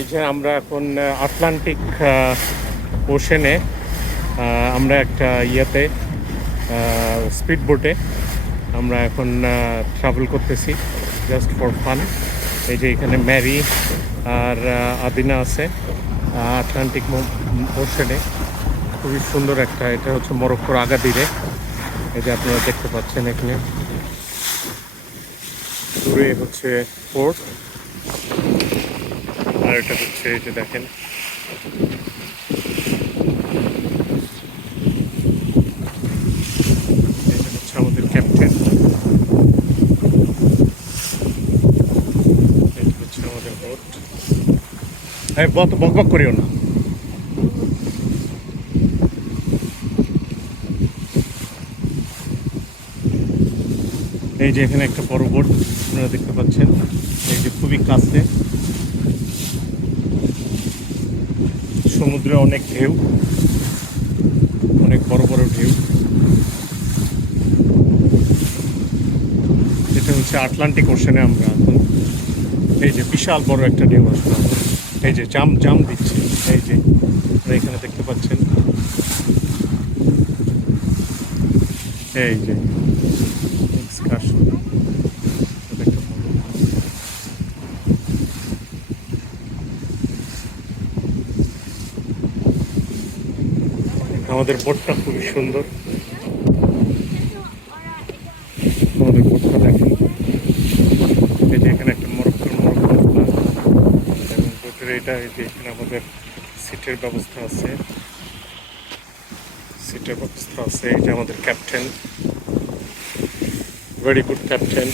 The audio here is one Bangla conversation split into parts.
এই যে আমরা এখন আটলান্টিক ওশেনে আমরা একটা ইয়েতে স্পিড বোটে আমরা এখন ট্রাভেল করতেছি জাস্ট ফর ফান। এই যে এখানে ম্যারি আর আদিনা আছে আটলান্টিক ওশেনে। খুবই সুন্দর একটা, এটা হচ্ছে মরক্কোর আগাদিরে। এই যে আপনারা দেখতে পাচ্ছেন এখানে দূরে হচ্ছে পোর্ট, আর এটা হচ্ছে এই যে দেখেন এটা হচ্ছে আমাদের ক্যাপ্টেন, এটা হচ্ছে আমাদের বোট। বক বক করিও না। এই যে এখানে একটা বড় বোট আপনারা দেখতে পাচ্ছেন, এই যে খুবই কাছে, সমুদ্রে অনেক ঢেউ, অনেক বড় বড় ঢেউ। এটা হচ্ছে আটলান্টিক ওশানে আমরা এখন। এই যে বিশাল বড় একটা ঢেউ আসলো, এই যে জাম জাম দিচ্ছে, এই যে এখানে দেখতে পাচ্ছেন, এই যে এক্সকারশন। আমাদের বোটটা খুবই সুন্দর, আমাদের বোটটা দেখেন। এই যে এখানে একটা মরক্কোর এবং বোটের এটা, এই যে এখানে আমাদের সিটের ব্যবস্থা আছে, সিটের ব্যবস্থা আছে। এই যে আমাদের ক্যাপ্টেন, ভেরি গুড ক্যাপ্টেন।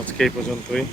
আজকে এই পর্যন্তই।